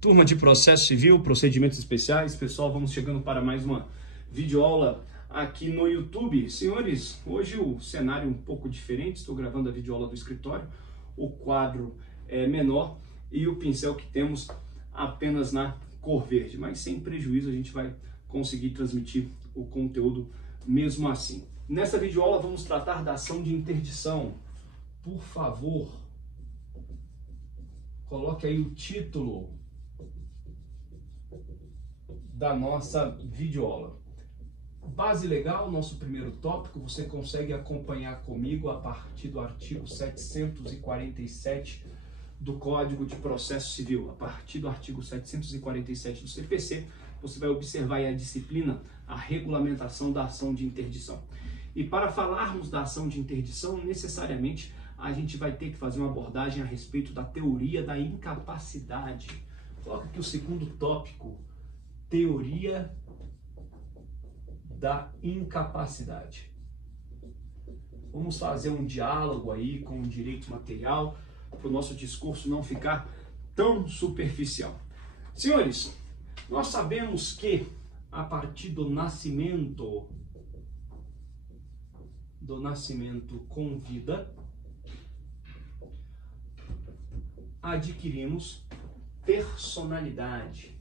Turma de Processo Civil, Procedimentos Especiais, pessoal, vamos chegando para mais uma videoaula aqui no YouTube. Senhores, hoje o cenário é um pouco diferente, estou gravando a videoaula do escritório, o quadro é menor e o pincel que temos apenas na cor verde, mas sem prejuízo a gente vai conseguir transmitir o conteúdo mesmo assim. Nessa videoaula vamos tratar da ação de interdição. Por favor, coloque aí o título da nossa videoaula. Base legal, nosso primeiro tópico, você consegue acompanhar comigo a partir do artigo 747 do Código de Processo Civil. A partir do artigo 747 do CPC, você vai observar aí a disciplina, a regulamentação da ação de interdição. E para falarmos da ação de interdição, necessariamente a gente vai ter que fazer uma abordagem a respeito da teoria da incapacidade. Coloca aqui o segundo tópico, teoria da incapacidade. Vamos fazer um diálogo aí com o direito material, para o nosso discurso não ficar tão superficial. Senhores, nós sabemos que a partir do nascimento com vida, adquirimos personalidade.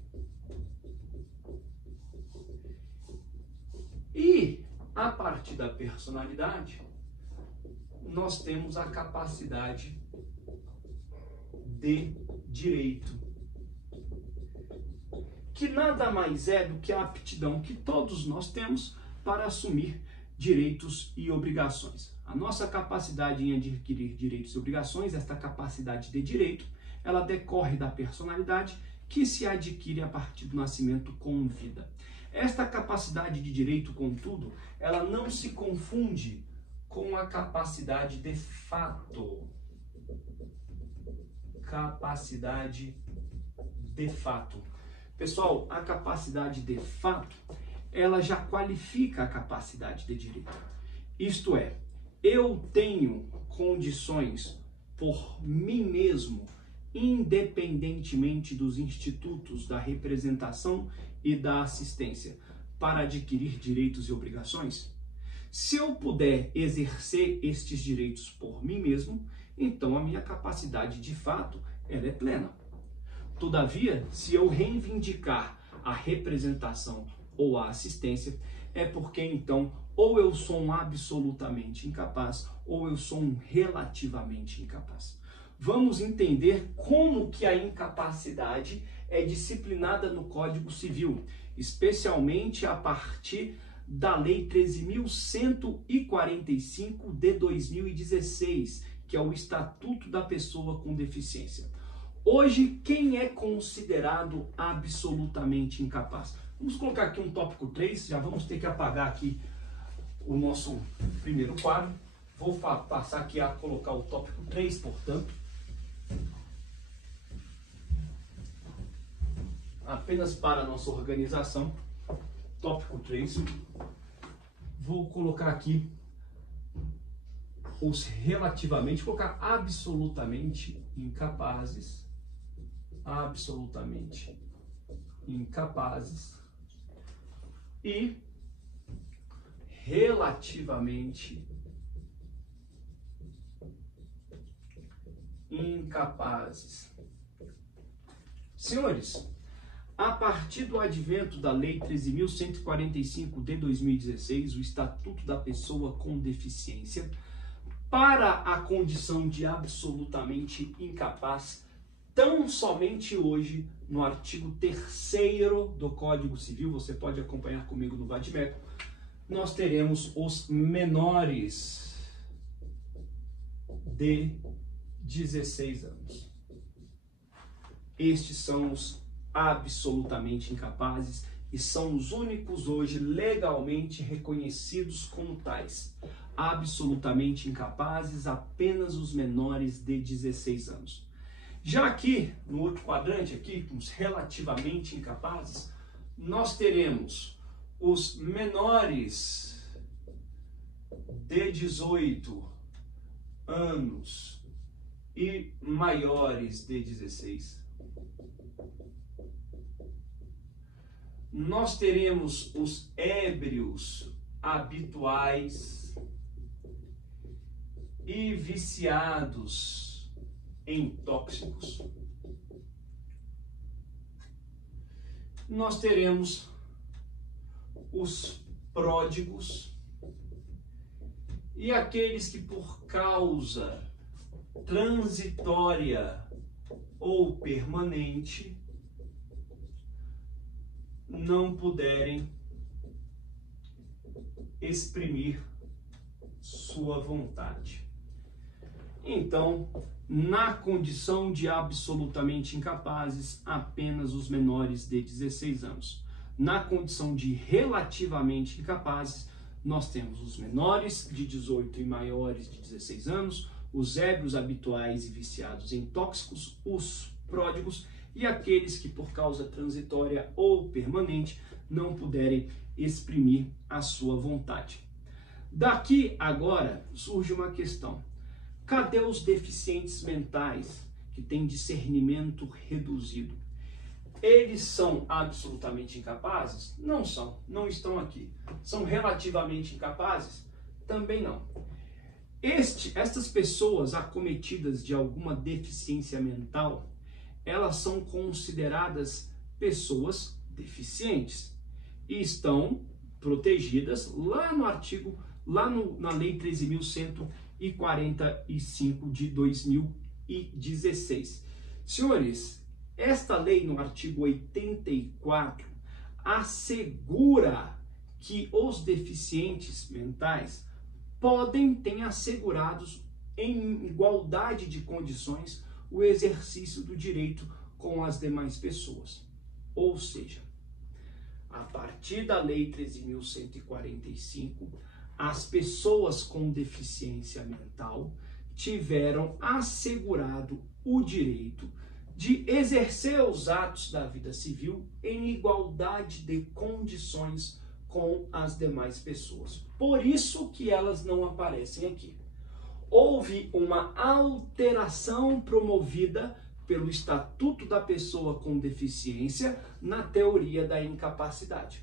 E a partir da personalidade, nós temos a capacidade de direito, que nada mais é do que a aptidão que todos nós temos para assumir direitos e obrigações. A nossa capacidade em adquirir direitos e obrigações, esta capacidade de direito, ela decorre da personalidade que se adquire a partir do nascimento com vida. Esta capacidade de direito, contudo, ela não se confunde com a capacidade de fato. Capacidade de fato. Pessoal, a capacidade de fato, ela já qualifica a capacidade de direito. Isto é, eu tenho condições por mim mesmo, independentemente dos institutos da representação e da assistência, para adquirir direitos e obrigações? Se eu puder exercer estes direitos por mim mesmo, então a minha capacidade de fato ela é plena. Todavia, se eu reivindicar a representação ou a assistência, é porque então ou eu sou um absolutamente incapaz ou eu sou um relativamente incapaz. Vamos entender como que a incapacidade é disciplinada no Código Civil, especialmente a partir da Lei 13.145 de 2016, que é o Estatuto da Pessoa com Deficiência. Hoje, quem é considerado absolutamente incapaz? Vamos colocar aqui um tópico 3, já vamos ter que apagar aqui o nosso primeiro quadro. Vou passar aqui a colocar o tópico 3, portanto. Apenas para a nossa organização, tópico 3, vou colocar aqui os relativamente, vou colocar absolutamente incapazes, e relativamente incapazes. Senhores, a partir do advento da Lei 13.145 de 2016, o Estatuto da Pessoa com Deficiência, para a condição de absolutamente incapaz, tão somente hoje, no artigo 3º do Código Civil, você pode acompanhar comigo no Vadimeco, nós teremos os menores de 16 anos. Estes são os absolutamente incapazes e são os únicos hoje legalmente reconhecidos como tais. Absolutamente incapazes, apenas os menores de 16 anos. Já aqui, no outro quadrante, aqui, com os relativamente incapazes, nós teremos os menores de 18 anos e maiores de 16. nós teremos os ébrios habituais e viciados em tóxicos. Nós teremos os pródigos e aqueles que por causa transitória ou permanente não puderem exprimir sua vontade. Então, na condição de absolutamente incapazes, apenas os menores de 16 anos. Na condição de relativamente incapazes, nós temos os menores de 18 e maiores de 16 anos, os ébrios habituais e viciados em tóxicos, os pródigos e aqueles que por causa transitória ou permanente não puderem exprimir a sua vontade. Daqui agora surge uma questão. Cadê os deficientes mentais que têm discernimento reduzido? Eles são absolutamente incapazes? Não são, não estão aqui. São relativamente incapazes? Também não. Estas pessoas acometidas de alguma deficiência mental, elas são consideradas pessoas deficientes e estão protegidas lá no artigo, na Lei 13.145 de 2016. Senhores, esta lei no artigo 84 assegura que os deficientes mentais podem ter assegurados em igualdade de condições o exercício do direito com as demais pessoas. Ou seja, a partir da Lei 13.145, as pessoas com deficiência mental tiveram assegurado o direito de exercer os atos da vida civil em igualdade de condições com as demais pessoas. Por isso que elas não aparecem aqui. Houve uma alteração promovida pelo Estatuto da Pessoa com Deficiência na teoria da incapacidade.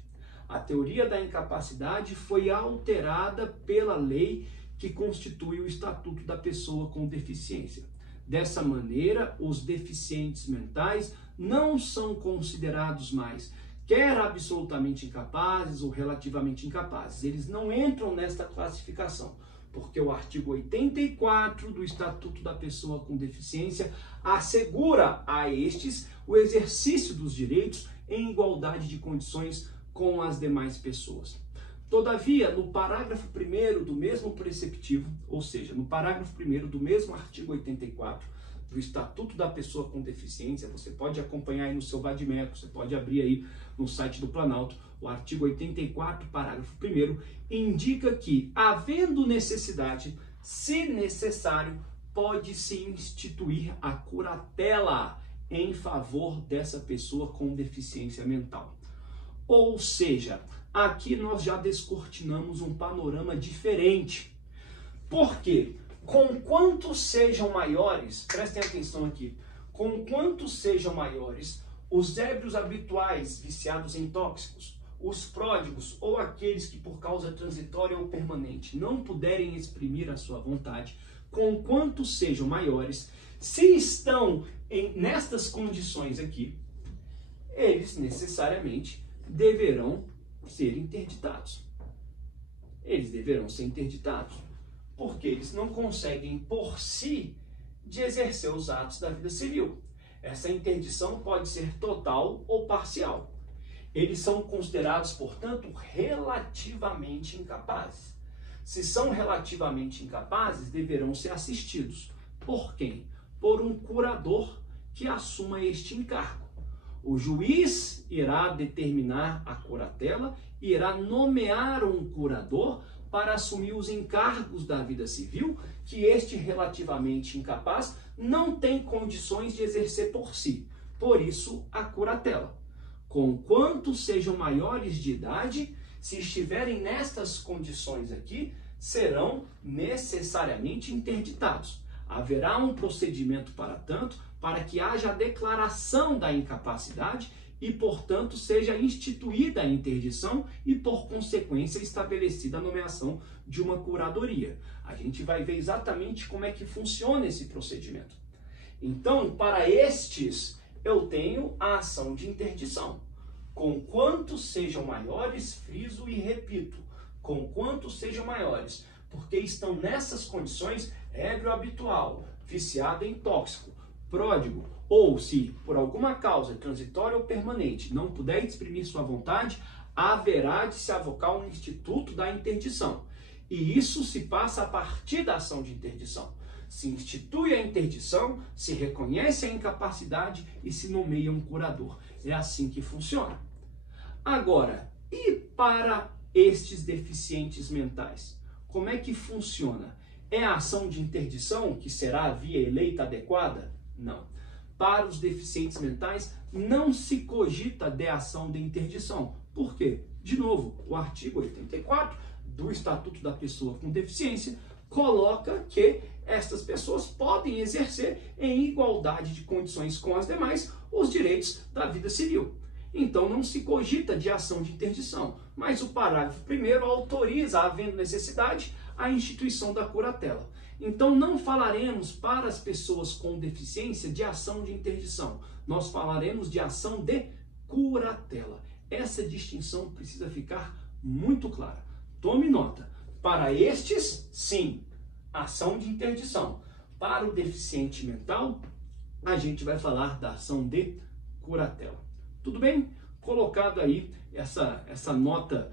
A teoria da incapacidade foi alterada pela lei que constitui o Estatuto da Pessoa com Deficiência. Dessa maneira, os deficientes mentais não são considerados mais quer absolutamente incapazes ou relativamente incapazes. Eles não entram nesta classificação, porque o artigo 84 do Estatuto da Pessoa com Deficiência assegura a estes o exercício dos direitos em igualdade de condições com as demais pessoas. Todavia, no parágrafo 1º do mesmo preceptivo, ou seja, no parágrafo 1º do mesmo artigo 84 do Estatuto da Pessoa com Deficiência, você pode acompanhar aí no seu vadimeco, você pode abrir aí no site do Planalto, o artigo 84, parágrafo 1º, indica que, havendo necessidade, se necessário, pode-se instituir a curatela em favor dessa pessoa com deficiência mental. Ou seja, aqui nós já descortinamos um panorama diferente. Por quê? Conquanto sejam maiores, prestem atenção aqui, conquanto sejam maiores os ébrios habituais viciados em tóxicos, os pródigos ou aqueles que por causa transitória ou permanente não puderem exprimir a sua vontade, conquanto sejam maiores, se estão nestas condições aqui, eles necessariamente deverão ser interditados. Eles deverão ser interditados, porque eles não conseguem por si de exercer os atos da vida civil. Essa interdição pode ser total ou parcial. Eles são considerados, portanto, relativamente incapazes. Se são relativamente incapazes, deverão ser assistidos. Por quem? Por um curador que assuma este encargo. O juiz irá determinar a curatela e irá nomear um curador para assumir os encargos da vida civil que este relativamente incapaz não tem condições de exercer por si. Por isso, a curatela. Conquanto sejam maiores de idade, se estiverem nestas condições aqui, serão necessariamente interditados. Haverá um procedimento para tanto, para que haja a declaração da incapacidade e, portanto, seja instituída a interdição e, por consequência, estabelecida a nomeação de uma curadoria. A gente vai ver exatamente como é que funciona esse procedimento. Então, para estes, eu tenho a ação de interdição. Conquanto sejam maiores, friso e repito, conquanto sejam maiores, porque estão nessas condições ébrio habitual, viciado em tóxico, pródigo, ou se por alguma causa transitória ou permanente não puder exprimir sua vontade, haverá de se avocar ao instituto da interdição. E isso se passa a partir da ação de interdição. Se institui a interdição, se reconhece a incapacidade e se nomeia um curador. É assim que funciona. Agora, e para estes deficientes mentais? Como é que funciona? É a ação de interdição que será a via eleita adequada? Não. Para os deficientes mentais, não se cogita de ação de interdição. Por quê? De novo, o artigo 84 do Estatuto da Pessoa com Deficiência coloca que estas pessoas podem exercer em igualdade de condições com as demais os direitos da vida civil. Então não se cogita de ação de interdição, mas o parágrafo 1º autoriza, havendo necessidade, a instituição da curatela. Então não falaremos para as pessoas com deficiência de ação de interdição, nós falaremos de ação de curatela. Essa distinção precisa ficar muito clara. Tome nota. Para estes, sim, ação de interdição. Para o deficiente mental, a gente vai falar da ação de curatela. Tudo bem? Colocado aí essa nota,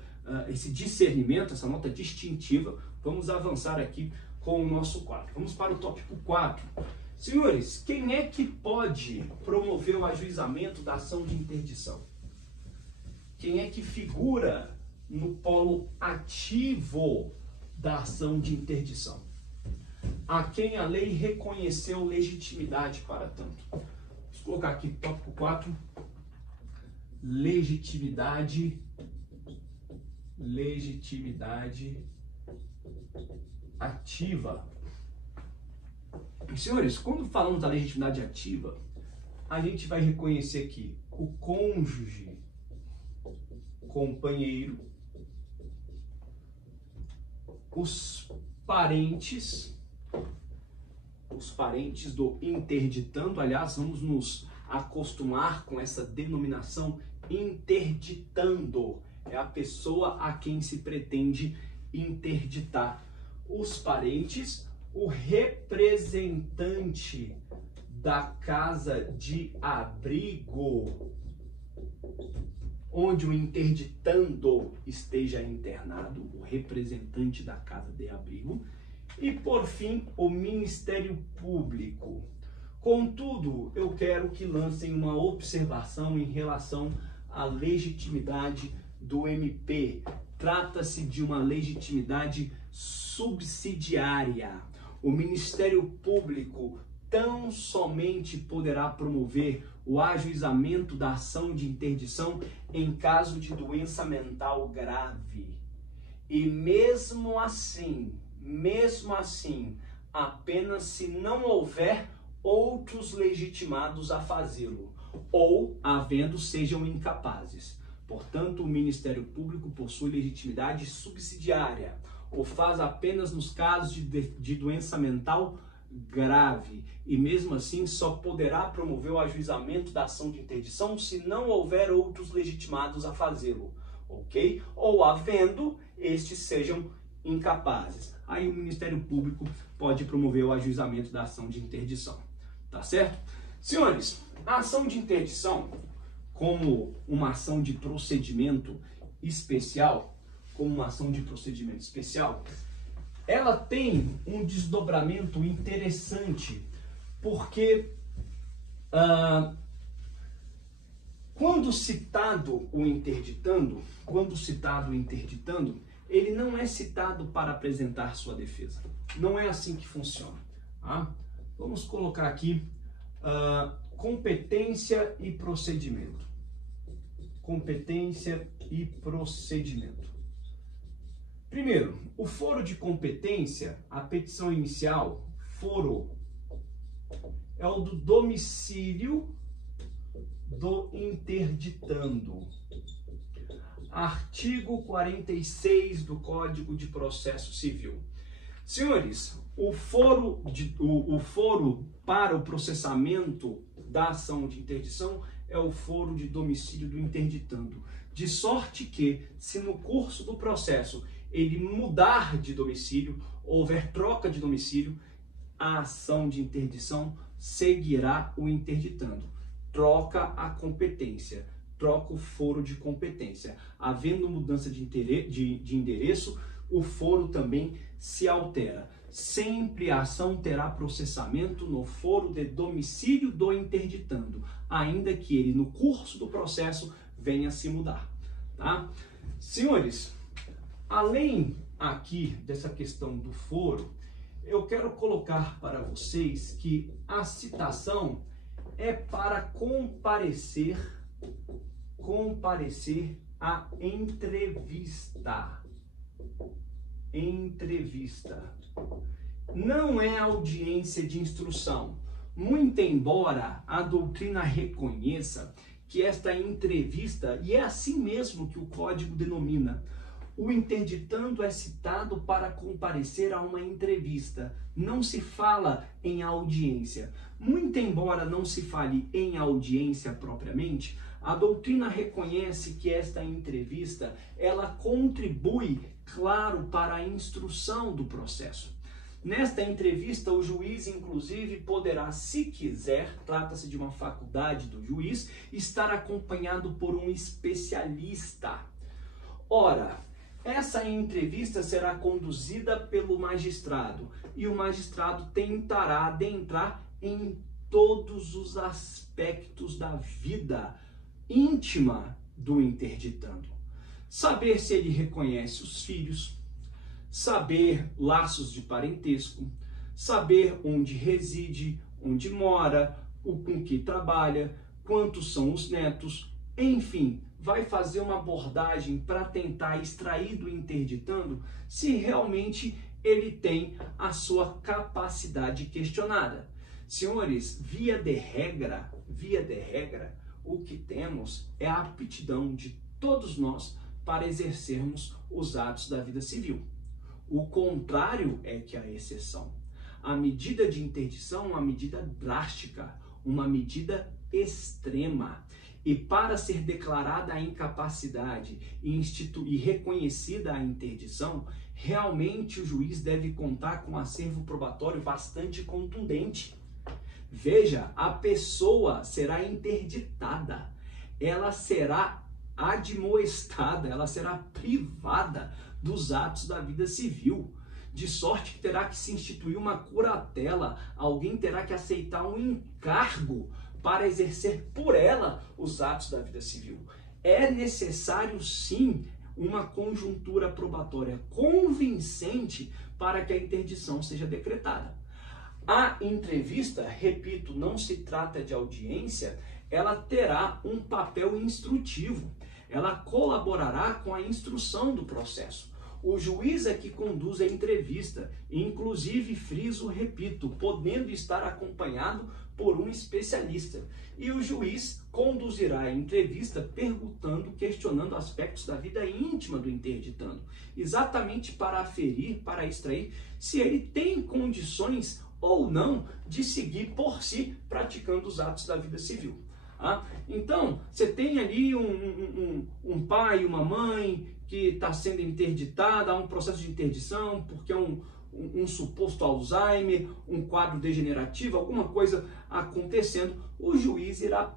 esse discernimento, essa nota distintiva, vamos avançar aqui com o nosso quadro. Vamos para o tópico 4. Senhores, quem é que pode promover o ajuizamento da ação de interdição? Quem é que figura no polo ativo da ação de interdição? A quem a lei reconheceu legitimidade para tanto. Vamos colocar aqui tópico 4. Legitimidade ativa. Senhores, quando falamos da legitimidade ativa, a gente vai reconhecer que o cônjuge, companheiro, os parentes do interditando, aliás, vamos nos acostumar com essa denominação interditando, é a pessoa a quem se pretende interditar. Os parentes, o representante da casa de abrigo, onde o interditando esteja internado, o representante da casa de abrigo, e por fim, o Ministério Público. Contudo, eu quero que lancem uma observação em relação à legitimidade do MP. Trata-se de uma legitimidade subsidiária. O Ministério Público tão somente poderá promover o ajuizamento da ação de interdição em caso de doença mental grave. E mesmo assim, apenas se não houver outros legitimados a fazê-lo, ou, havendo, sejam incapazes. Portanto, o Ministério Público possui legitimidade subsidiária, o faz apenas nos casos de doença mental grave, e mesmo assim só poderá promover o ajuizamento da ação de interdição se não houver outros legitimados a fazê-lo, ok? Ou, havendo, estes sejam incapazes. Aí o Ministério Público pode promover o ajuizamento da ação de interdição. Tá certo? Senhores, a ação de interdição, como uma ação de procedimento especial, ela tem um desdobramento interessante, porque quando citado o interditando, ele não é citado para apresentar sua defesa. Não é assim que funciona. Tá? Vamos colocar aqui competência e procedimento. Competência e procedimento. Primeiro, o foro de competência, a petição inicial, foro, é o do domicílio do interditando. Artigo 46 do Código de Processo Civil. Senhores, o foro para o processamento da ação de interdição é o foro de domicílio do interditando. De sorte que, se no curso do processo ele mudar de domicílio, houver troca de domicílio, a ação de interdição seguirá o interditando. Troca a competência, troca o foro de competência. Havendo mudança de endereço, o foro também se altera. Sempre a ação terá processamento no foro de domicílio do interditando, ainda que ele, no curso do processo, venha a se mudar. Tá? Senhores, além aqui dessa questão do foro, eu quero colocar para vocês que a citação é para comparecer à entrevista. Entrevista. Não é audiência de instrução. Muito embora a doutrina reconheça que esta entrevista, e é assim mesmo que o código denomina, o interditando é citado para comparecer a uma entrevista. Não se fala em audiência. Muito embora não se fale em audiência propriamente, a doutrina reconhece que esta entrevista, ela contribui, claro, para a instrução do processo. Nesta entrevista, o juiz, inclusive, poderá, se quiser, trata-se de uma faculdade do juiz, estar acompanhado por um especialista. Ora, essa entrevista será conduzida pelo magistrado e o magistrado tentará adentrar em todos os aspectos da vida íntima do interditando. Saber se ele reconhece os filhos, saber laços de parentesco, saber onde reside, onde mora, com que trabalha, quantos são os netos, enfim, vai fazer uma abordagem para tentar extrair do interditando se realmente ele tem a sua capacidade questionada. Senhores, via de regra, o que temos é a aptidão de todos nós para exercermos os atos da vida civil. O contrário é que a exceção. A medida de interdição é uma medida drástica, uma medida extrema. E para ser declarada a incapacidade e reconhecida a interdição, realmente o juiz deve contar com um acervo probatório bastante contundente. Veja, a pessoa será interditada, ela será admoestada, ela será privada dos atos da vida civil, de sorte que terá que se instituir uma curatela, alguém terá que aceitar um encargo para exercer por ela os atos da vida civil. É necessário, sim, uma conjuntura probatória convincente para que a interdição seja decretada. A entrevista, repito, não se trata de audiência, ela terá um papel instrutivo, ela colaborará com a instrução do processo. O juiz é que conduz a entrevista, inclusive, friso, repito, podendo estar acompanhado por um especialista. E o juiz conduzirá a entrevista perguntando, questionando aspectos da vida íntima do interditando, exatamente para aferir, para extrair se ele tem condições ou não de seguir por si praticando os atos da vida civil. Então, você tem ali um pai, uma mãe que está sendo interditada, há um processo de interdição, porque é um suposto Alzheimer, um quadro degenerativo, alguma coisa acontecendo, o juiz irá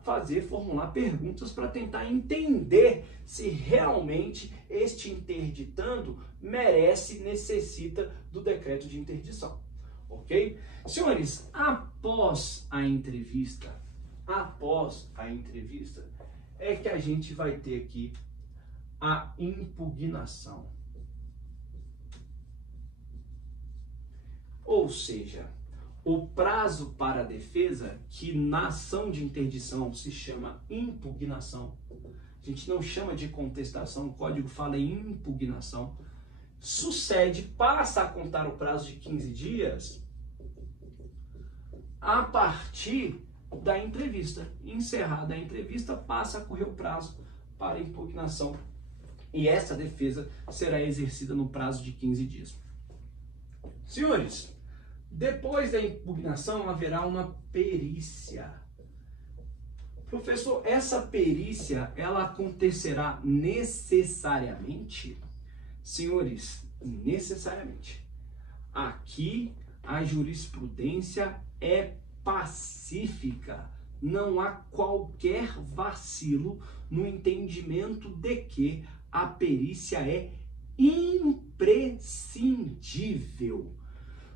formular perguntas para tentar entender se realmente este interditando merece, necessita do decreto de interdição. Ok? Senhores, após a entrevista, é que a gente vai ter aqui a impugnação. Ou seja, o prazo para a defesa, que na ação de interdição se chama impugnação, a gente não chama de contestação, o código fala em impugnação, passa a contar o prazo de 15 dias a partir da entrevista. Encerrada a entrevista, passa a correr o prazo para impugnação e essa defesa será exercida no prazo de 15 dias. Senhores, depois da impugnação haverá uma perícia. Professor, essa perícia, ela acontecerá necessariamente? Senhores, necessariamente. Aqui a jurisprudência é pacífica. Não há qualquer vacilo no entendimento de que a perícia é imprescindível.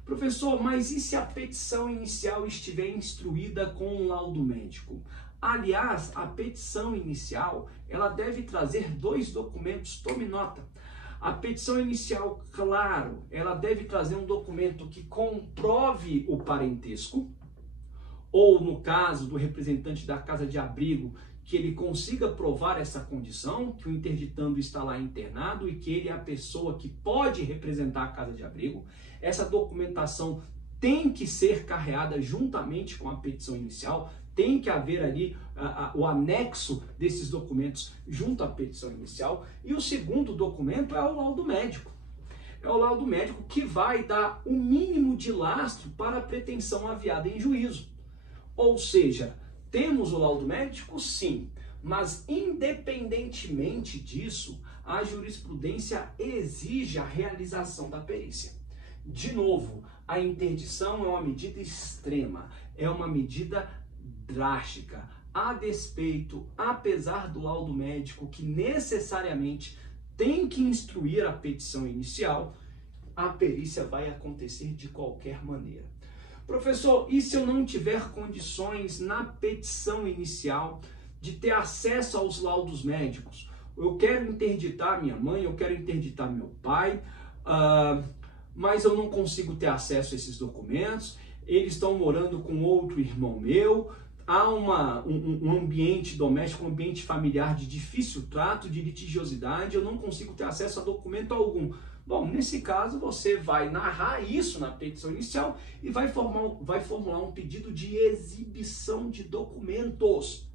Professor, mas e se a petição inicial estiver instruída com um laudo médico? Aliás, a petição inicial, ela deve trazer 2 documentos, tome nota. A petição inicial, claro, ela deve trazer um documento que comprove o parentesco, ou no caso do representante da casa de abrigo, que ele consiga provar essa condição, que o interditando está lá internado e que ele é a pessoa que pode representar a casa de abrigo. Essa documentação tem que ser carreada juntamente com a petição inicial, tem que haver ali o anexo desses documentos junto à petição inicial. E o segundo documento é o laudo médico. É o laudo médico que vai dar o mínimo de lastro para a pretensão aviada em juízo. Ou seja, temos o laudo médico? Sim, mas independentemente disso, a jurisprudência exige a realização da perícia. De novo, a interdição é uma medida extrema, é uma medida drástica, a despeito, apesar do laudo médico que necessariamente tem que instruir a petição inicial, a perícia vai acontecer de qualquer maneira. Professor, e se eu não tiver condições na petição inicial de ter acesso aos laudos médicos? Eu quero interditar minha mãe, eu quero interditar meu pai, mas eu não consigo ter acesso a esses documentos, eles estão morando com outro irmão meu, há um ambiente doméstico, um ambiente familiar de difícil trato, de litigiosidade, eu não consigo ter acesso a documento algum. Bom, nesse caso você vai narrar isso na petição inicial e vai formular um pedido de exibição de documentos.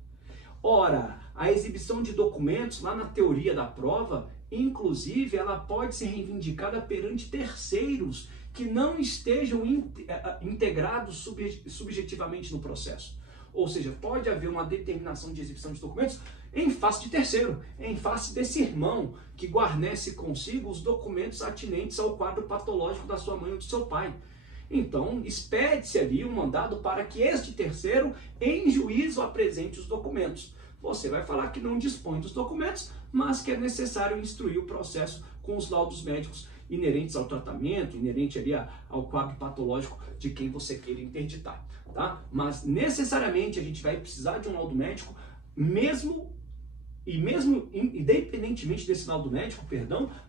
Ora, a exibição de documentos, lá na teoria da prova, inclusive, ela pode ser reivindicada perante terceiros que não estejam integrados subjetivamente no processo. Ou seja, pode haver uma determinação de exibição de documentos em face de terceiro, em face desse irmão que guarnece consigo os documentos atinentes ao quadro patológico da sua mãe ou do seu pai. Então, expede-se ali um mandado para que este terceiro, em juízo, apresente os documentos. Você vai falar que não dispõe dos documentos, mas que é necessário instruir o processo com os laudos médicos inerentes ao tratamento, inerente ali ao quadro patológico de quem você queira interditar, tá? Mas necessariamente a gente vai precisar de um laudo médico, mesmo independentemente desse laudo médico,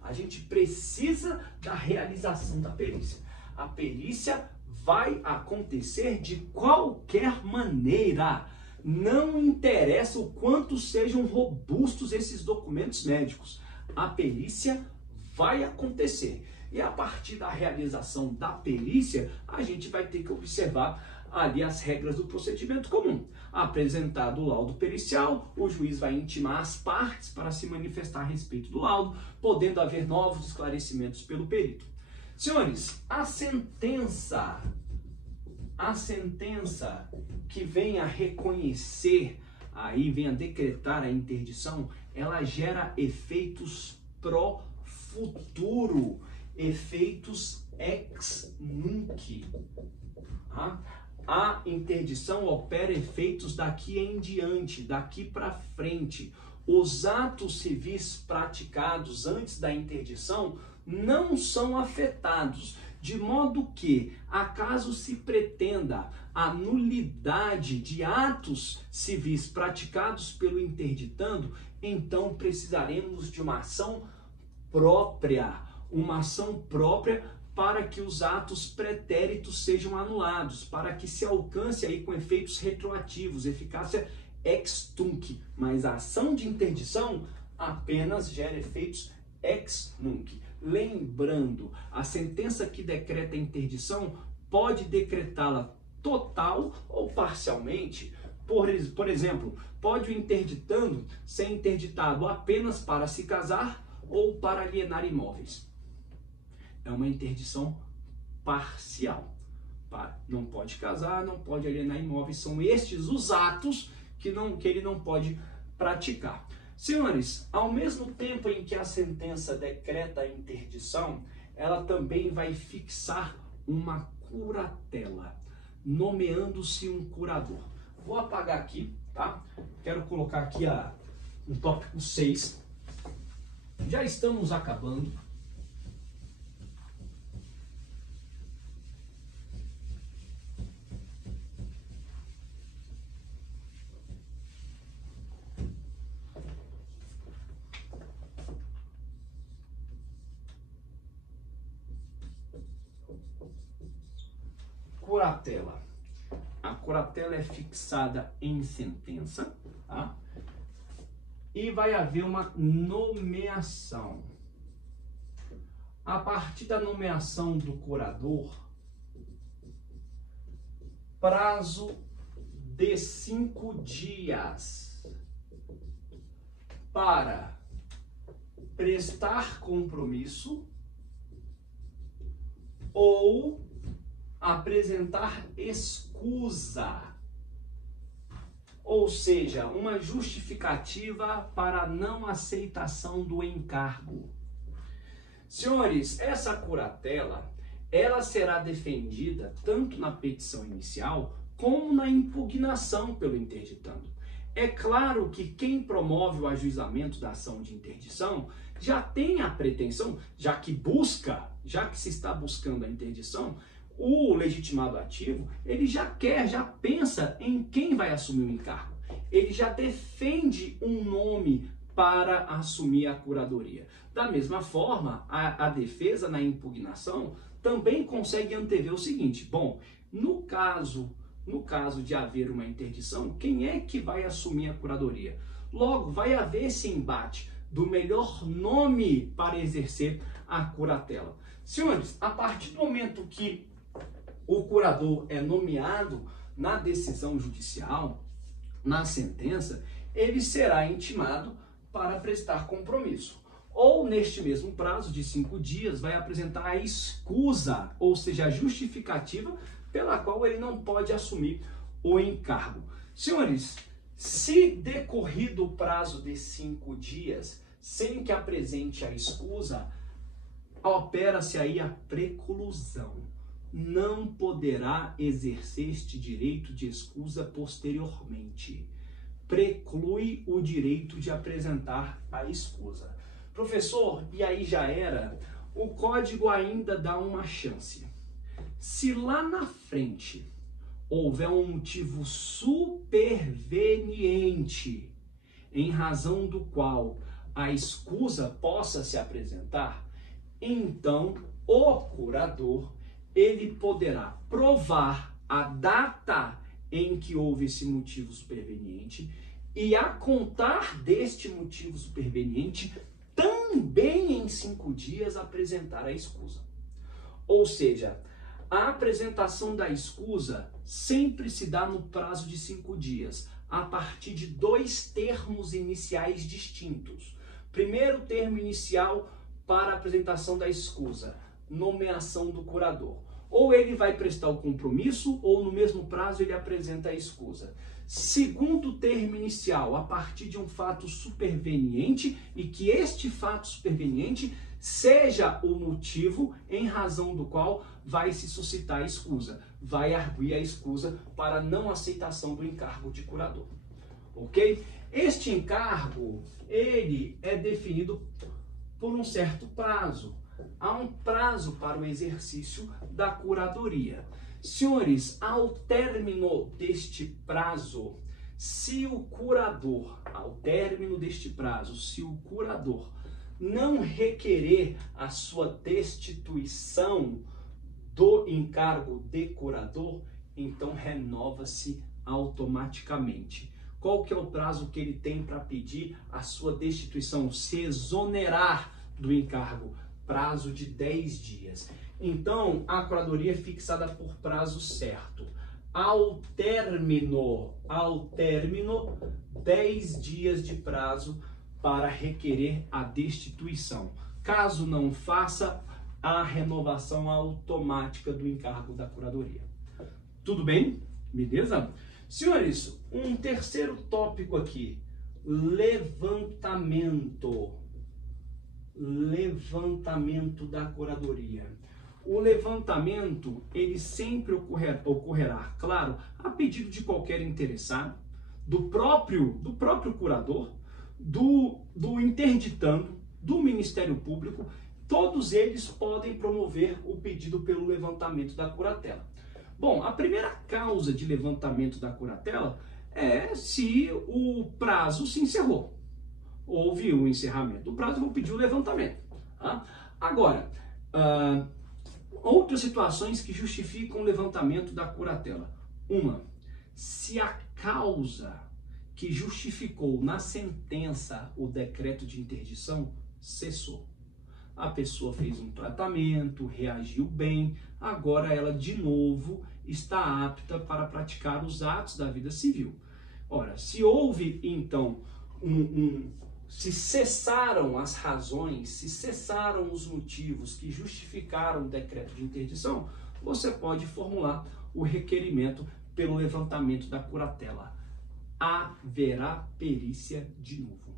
a gente precisa da realização da perícia. A perícia vai acontecer de qualquer maneira. Não interessa o quanto sejam robustos esses documentos médicos. A perícia vai acontecer. E a partir da realização da perícia, a gente vai ter que observar ali as regras do procedimento comum. Apresentado o laudo pericial, o juiz vai intimar as partes para se manifestar a respeito do laudo, podendo haver novos esclarecimentos pelo perito. Senhores, a sentença que vem a reconhecer, aí vem a decretar a interdição, ela gera efeitos pro futuro, efeitos ex nunc. Tá? A interdição opera efeitos daqui em diante, daqui para frente. Os atos civis praticados antes da interdição não são afetados, de modo que, acaso se pretenda a nulidade de atos civis praticados pelo interditando, então precisaremos de uma ação própria para que os atos pretéritos sejam anulados, para que se alcance aí com efeitos retroativos, eficácia ex tunc, mas a ação de interdição apenas gera efeitos ex nunc. Lembrando, a sentença que decreta a interdição pode decretá-la total ou parcialmente, Por exemplo, pode o interditando ser interditado apenas para se casar ou para alienar imóveis. É uma interdição parcial. Não pode casar, não pode alienar imóveis. São estes os atos que ele não pode praticar. Senhores, ao mesmo tempo em que a sentença decreta a interdição, ela também vai fixar uma curatela, nomeando-se um curador. Vou apagar aqui, tá? Quero colocar aqui um tópico 6. Já estamos acabando. Curatela. A curatela é fixada em sentença, tá? E vai haver uma nomeação. A partir da nomeação do curador, prazo de 5 dias para prestar compromisso ou apresentar escusa, ou seja, uma justificativa para a não aceitação do encargo. Senhores, essa curatela, ela será defendida tanto na petição inicial como na impugnação pelo interditando. É claro que quem promove o ajuizamento da ação de interdição já tem a pretensão, já que se está buscando a interdição, o legitimado ativo, ele já pensa em quem vai assumir o encargo. Ele já defende um nome para assumir a curadoria. Da mesma forma, a defesa na impugnação também consegue antever o seguinte: bom, no caso de haver uma interdição, quem é que vai assumir a curadoria? Logo, vai haver esse embate do melhor nome para exercer a curatela. Senhores, a partir do momento que o curador é nomeado na decisão judicial, na sentença, ele será intimado para prestar compromisso. Ou, neste mesmo prazo de 5 dias, vai apresentar a escusa, ou seja, a justificativa pela qual ele não pode assumir o encargo. Senhores, se decorrido o prazo de 5 dias, sem que apresente a escusa, opera-se aí a preclusão. Não poderá exercer este direito de escusa posteriormente. Preclui o direito de apresentar a escusa. Professor, e aí já era? O código ainda dá uma chance. Se lá na frente houver um motivo superveniente em razão do qual a escusa possa se apresentar, então o curador ele poderá provar a data em que houve esse motivo superveniente e, a contar deste motivo superveniente, também em 5 dias apresentar a escusa. Ou seja, a apresentação da escusa sempre se dá no prazo de 5 dias, a partir de 2 termos iniciais distintos. Primeiro termo inicial para a apresentação da escusa: nomeação do curador. Ou ele vai prestar o compromisso, ou no mesmo prazo ele apresenta a escusa. Segundo termo inicial, a partir de um fato superveniente, e que este fato superveniente seja o motivo em razão do qual vai se suscitar a escusa. Vai arguir a escusa para não aceitação do encargo de curador. Ok? Este encargo, ele é definido por um certo prazo. Há um prazo para o exercício da curadoria. Senhores, ao término deste prazo, se o curador não requerer a sua destituição do encargo de curador, então renova-se automaticamente. Qual que é o prazo que ele tem para pedir a sua destituição, se exonerar do encargo? Prazo de 10 dias. Então, a curadoria é fixada por prazo certo. ao término, 10 dias de prazo para requerer a destituição. Caso não faça, a renovação automática do encargo da curadoria. Tudo bem? Beleza? Senhores, um terceiro tópico aqui, levantamento da curadoria. O levantamento, ele sempre ocorrerá, claro, a pedido de qualquer interessado, do próprio curador, do interditando, do Ministério Público. Todos eles podem promover o pedido pelo levantamento da curatela. Bom, a primeira causa de levantamento da curatela é se o prazo se encerrou. Houve o encerramento do prazo, eu vou pedir o levantamento. Tá? Agora, outras situações que justificam o levantamento da curatela. Uma, se a causa que justificou na sentença o decreto de interdição cessou. A pessoa fez um tratamento, reagiu bem, agora ela de novo está apta para praticar os atos da vida civil. Ora, se houve então se cessaram as razões, se cessaram os motivos que justificaram o decreto de interdição, você pode formular o requerimento pelo levantamento da curatela. Haverá perícia de novo.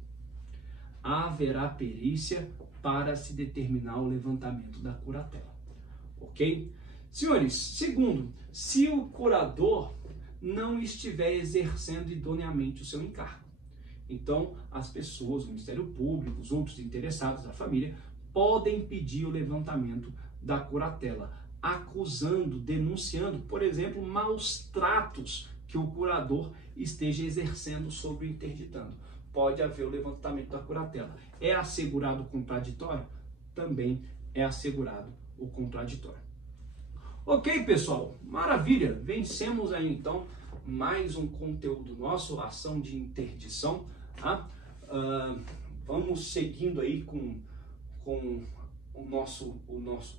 Haverá perícia para se determinar o levantamento da curatela. Ok? Senhores, segundo, se o curador não estiver exercendo idoneamente o seu encargo. Então, as pessoas, o Ministério Público, os outros interessados da família, podem pedir o levantamento da curatela, acusando, denunciando, por exemplo, maus tratos que o curador esteja exercendo sobre o interditando. Pode haver o levantamento da curatela. É assegurado o contraditório? Também é assegurado o contraditório. Ok, pessoal? Maravilha! Vencemos aí, então, mais um conteúdo nosso, ação de interdição. Tá? Vamos seguindo aí com o nosso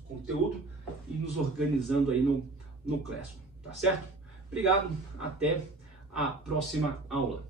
conteúdo e nos organizando aí no Classroom, tá certo? Obrigado, até a próxima aula.